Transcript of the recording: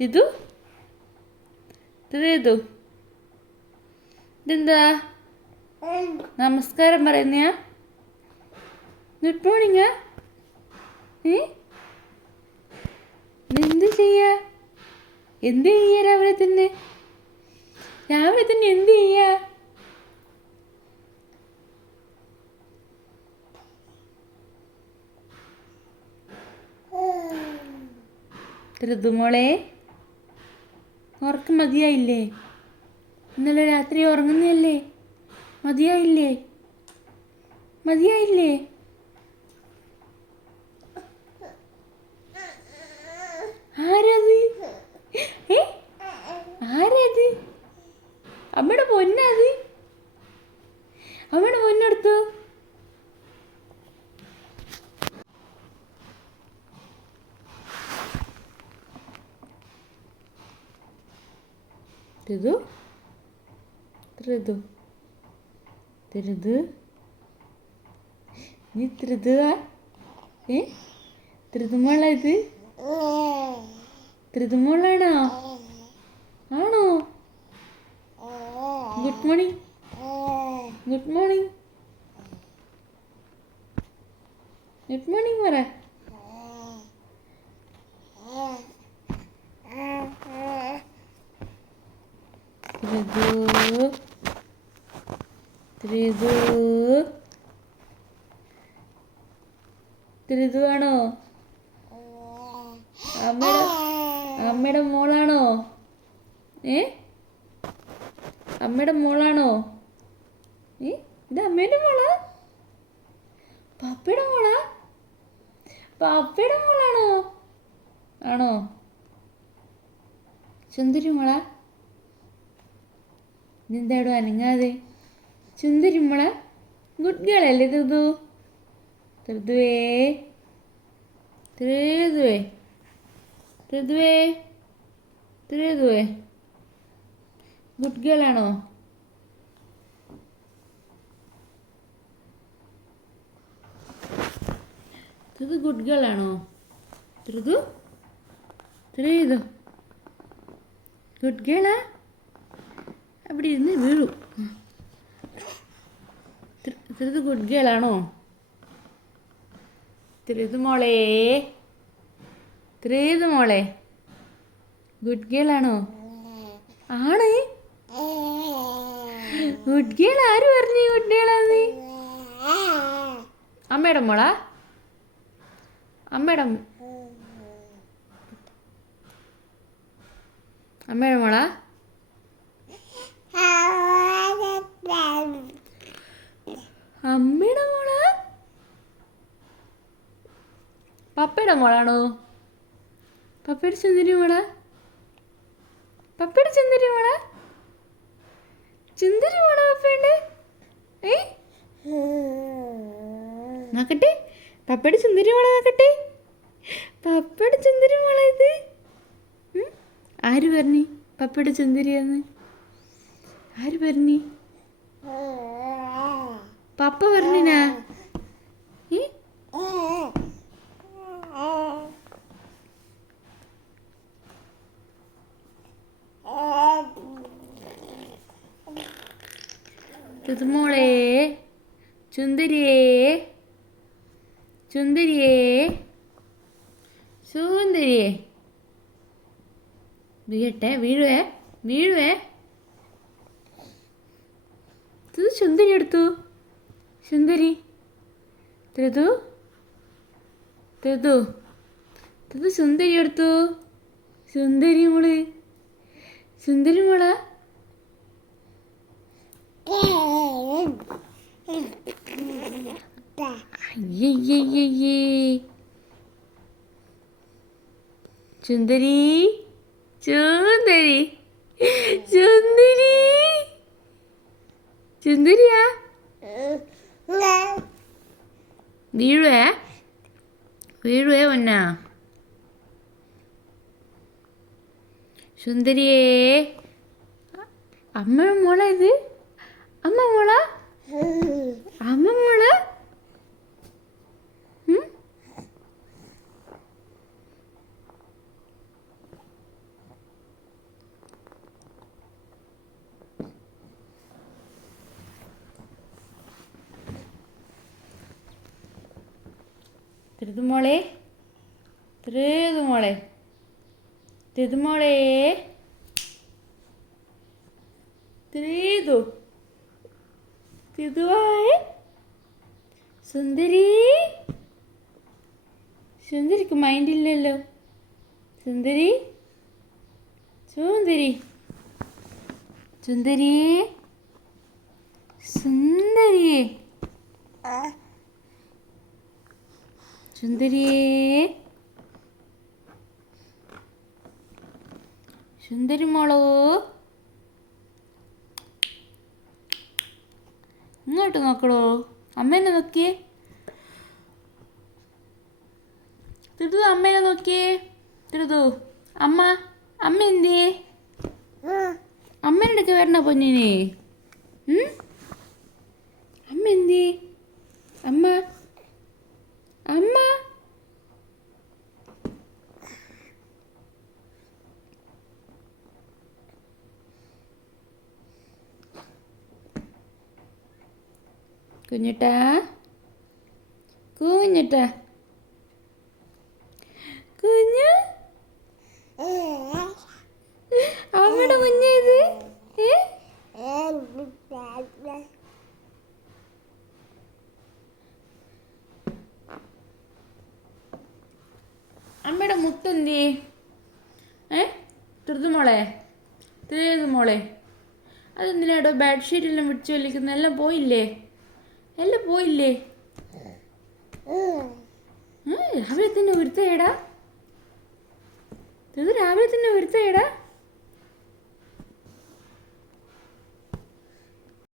തിതു? തിതു ഇതെന്താ? നമസ്കാരം പറയുന്നയാ? Good morning ഏ? എന്ത് ചെയ്യാ? എന്ത് ചെയ്യാ രാവിലെ തന്നെ? രാവിലെ തന്നെ എന്ത് ചെയ്യാ? ഋതുമോളെ ഉറക്കം മതിയായില്ലേ? ഇന്നലെ രാത്രി ഉറങ്ങുന്നതല്ലേ? മതിയായില്ലേ? മതിയായില്ലേ ആരത് ഏ ആരത് അമ്മയുടെ പൊന്നത് അമ്മയുടെ പൊന്നെടുത്തു ഋതു ഋതു ഋതു നീ ഋതുവാ ഏ ഋതുമോള ഇത് ഋതുമോളാണോ ആണോ good morning good morning good morning പറ ഋതു ത്രിതു ആണോ അമ്മയുടെ അമ്മയുടെ മോളാണോ? ഏ? അമ്മയുടെ മോളാണോ? ഏ? ഇത് അമ്മേന്റെ മോളാ? പപ്പയുടെ മോളാ? പപ്പയുടെ മോളാണോ? ആണോ? സുന്ദരി മോളാ? ഇതെന്താടോ അനങ്ങാതെ. സുന്ദരി മോള ഗുഡ് ഗേൾ അല്ലേ ധൃതു ഋതുവേ. ഋതുവേ. ഋതുവേ. ഋതുവേ. ഗുഡ് ഗേൾ ആണോ? ഋതു ഗുഡ് ഗേൾ ആണോ? ഋതു? ഋതു. ഗുഡ് ഗേളാ അവിടെ ഇരുന്ന് വീഴു ധൃത് ഗുഡ് ഗേൾ ആണോ? ധൃത് മോളെ. ധൃത് മോളെ. ഗുഡ് ഗേൾ ആണോ? ആണ്. ഗുഡ് ഗേൾ ആര് പറഞ്ഞു ഗുഡ് ഗേളാന്ന് അമ്മയുടെ മോളാ? അമ്മയുടെ അമ്മയുടെ മോളാ അമ്മയുടെ മോളാ പപ്പയുടെ മോളാണോ? പപ്പയുടെ ചുന്ദരി മോളാ? പപ്പയുടെ ചുന്ദരി മോളാ? ചുന്ദരി മോളാ പപ്പയുടെ? ഏ നോക്കട്ടെ. പപ്പയുടെ ചുന്ദരി മോളെ നോക്കട്ടെ. പപ്പയുടെ ചുന്ദരി മോളാ ഇത്. ആര് പറഞ്ഞു പപ്പയുടെ ചുന്ദരിയാന്ന്? ആര് പറഞ്ഞു? പപ്പ പറഞ്ഞിനാ? ഋതുമോളെ ചുന്ദരിയേ ചുന്ദരിയേ സുന്ദരിയേ വീഴട്ടെ വീഴുവേ വീഴുവേ. ഇത് സുന്ദരി എടുത്തു. സുന്ദരി ഋതു ഋതു ഋതു സുന്ദരി എടുത്തു. സുന്ദരി മോൾ സുന്ദരി മോളാ. അയ്യയ്യയ്യേ ചുന്ദരി ചുന്ദരി ചുന്ദരി സുന്ദരിയാ വീഴുവേ വീഴുവേ പൊന്നാ സുന്ദരിയേ അമ്മ മോളെ ഇത് അമ്മ മോള? അമ്മ മോള? തിരുതുമോളെ? തിരുതുമോളെ? തിരുതുമോളെ? തിരുതു. തിരുതുവായ സുന്ദരി. സുന്ദരിക്ക് മൈൻഡ് ഇല്ലല്ലോ. സുന്ദരി. സുന്ദരി. സുന്ദരി. സുന്ദരി. സുന്ദരിയേ സുന്ദരി. മോളോ ഇങ്ങോട്ട് നോക്കടോ. അമ്മേനെ നോക്കിയേ. തിരുതു അമ്മേനെ നോക്കിയേ. തിരുതു അമ്മ അമ്മ എന്തേ അമ്മേന്റെ അടുക്ക് വരണ പൊന്നിനെ? അമ്മ എന്തേ അമ്മ അമ്മ കുഞ്ഞിട്ടാ? കുഞ്ഞിട്ടാ? കുഞ്ഞ്? അമ്മയുടെ കുഞ്ഞ് അമ്മയുടെ മുത്തെന്തി ഏ? തൃതു മോളെ? തൃതു മോളെ? അതെന്തിനാടോ ബെഡ്ഷീറ്റെല്ലാം വിടിച്ചു വലിക്കുന്നത് എല്ലാം പോയില്ലേ? എല്ലാം പോയില്ലേ? രാവിലെ തന്നെ വരുത്തേടാ രാവിലെ തന്നെ ഒരുത്തയടാ